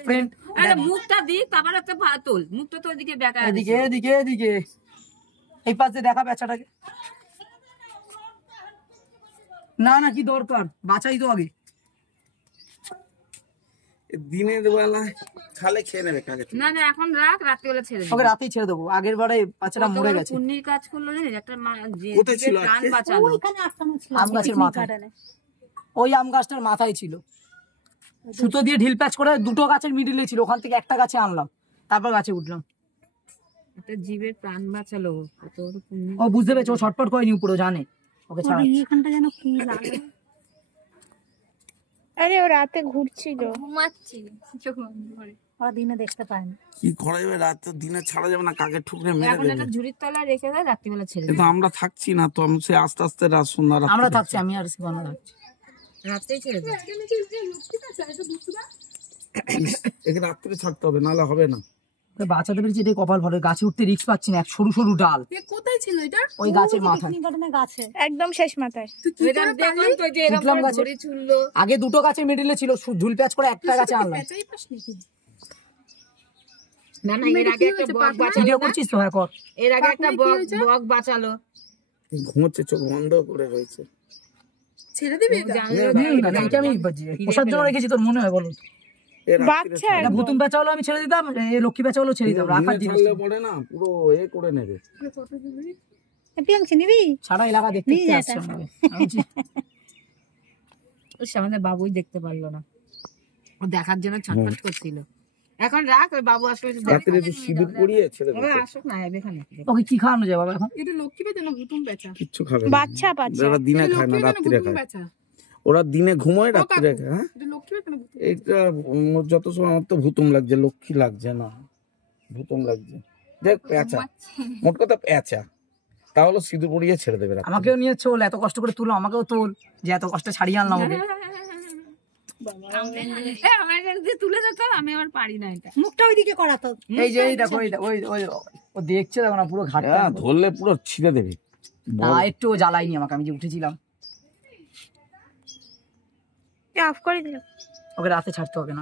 Friend আরে মুখটা দিক তারপর একটা তোল মুখটা তো ওইদিকে বেঁকা এদিকে এদিকে এদিকে এই পাশে দেখা বেচাটাকে না না কি দরকার বাঁচাই তো আগে দিনের বেলায় খালে খেয়ে নেবে কাকে না না এখন রাখ রাত্রিবেলা ছেড়ে দেবো ওকে রাতেই ছেড়ে দেবো আগের বারে বাচ্চাটা মরে গেছে পুণ্যির কাজ করলো জানিস একটা কোথায় ছিল প্রাণ আজকে? বাঁচালো আম গাছের মাথায় ওই আম গাছটার মাথায় ছিল সুতো দিয়ে ঢিল প্যাচ করে দুটো গাছের মিডিলে ছিল ওখান থেকে একটা গাছে আনলাম তারপর গাছে উঠলাম একটা জীবের প্রাণ বাঁচালো কত বড় পুণ্য। ও বুঝতে পেরেছে ও ছটপট করেনি উপরে জানে ওকে ছাড়া এখানটা যেন কি লাগে আরে ও রাতে ঘুরছিল ঘুমাচ্ছিল চোখ বন্ধ করে ওরা দিনে দেখতে পায় না কি করা যাবে রাত তো দিনে ছাড়া যাবে না কাকে ঠুকরে মেরে এখন দেবে একটা ঝুড়ির তলায় রেখে দেয় রাত্রিবেলা ছেড়ে কিন্তু আমরা থাকছি না তো আমি সে আস্তে আস্তে রাত সন্ধ্যা রাত আমরা থাকছি আমি আর সিবানা থাকছি রাত্রেই ছেড়ে দেয় একে রাত্রে ছাড়তে হবে নাহলে হবে না বাঁচাতে পেরেছি এটাই কপাল ভালো গাছে উঠতে রিস্ক পাচ্ছি না এক সরু সরু ডাল কোথায় ছিল এটা ওই গাছের মাথায় গাছে একদম শেষ মাথায় দেখলাম তো যে এরকম উঠলাম গাছে। ঘড়ি ছুললো আগে দুটো গাছের মিডিলে ছিল ঝুল প্যাচ করে একটা গাছে আনলাম না না এর আগে একটা বক বাঁচালো ভিডিও না? করছিস তো হ্যাঁ কর এর আগে একটা বক বাঁচালো ঘুমোচ্ছে চোখ বন্ধ করে রয়েছে ছেড়ে দিবি এটা আমি পোষার জন্য রেখেছি তোর মনে হয় বলো এ রাত্রে বাচ্চা এটা ভুতুম পেঁচা হলো আমি ছেড়ে দিতাম এ লক্ষ্মী পেঁচা হলো ছেড়ে দিতাম রাখার দিনে জিনিস ছাড়লে পড়ে না পুরো এ করে নেবে পিয়াংশি নিবি সারা এলাকা দেখতে দেখতে আসছে আমাকে। আমি বলছি, আমাদের বাবুই দেখতে পারলো না ও দেখার জন্য ছটফট করছিল এখন রাখ ওই বাবু আসলে রাত্রে একটু সিঁদুর পরিয়ে ছেড়ে দেবে আসুক না এখানে ওকে কি খাওয়ানো যায় বাবা এখন এটা লক্ষ্মী পেতে না ভুতুম বেচা কিচ্ছু খাবে না। বাচ্চা বাচ্চা ওরা দিনে খায় না রাত্রে খায় ওরা দিনে ঘুমোয় রাত্রে খায় হ্যাঁ এটা যত সময় আমার তো ভুতুম লাগছে লক্ষ্মী লাগছে না ভুতুম লাগছে দেখ পেঁচা মোট কথা পেঁচা তাহলে সিঁদুর পরিয়ে ছেড়ে দেবে রাত্রে। আমাকেও নিয়ে চল এত কষ্ট করে তুলো আমাকেও তোল যে এত কষ্ট ছাড়িয়ে আনলাম ওকে আমার যে তুলে যেতাম আমি আবার পারি না এটা মুখটা ওইদিকে করাতো এই যে এই দেখো ওই ওই ও দেখছে দেখো না পুরো ঘাটটা হ্যাঁ ধরলে পুরো ছিঁড়ে দেবে না একটু জ্বালাইনি আমাকে আমি যে উঠেছিলাম অফ করে দিল ওকে রাতে ছাড়তে হবে না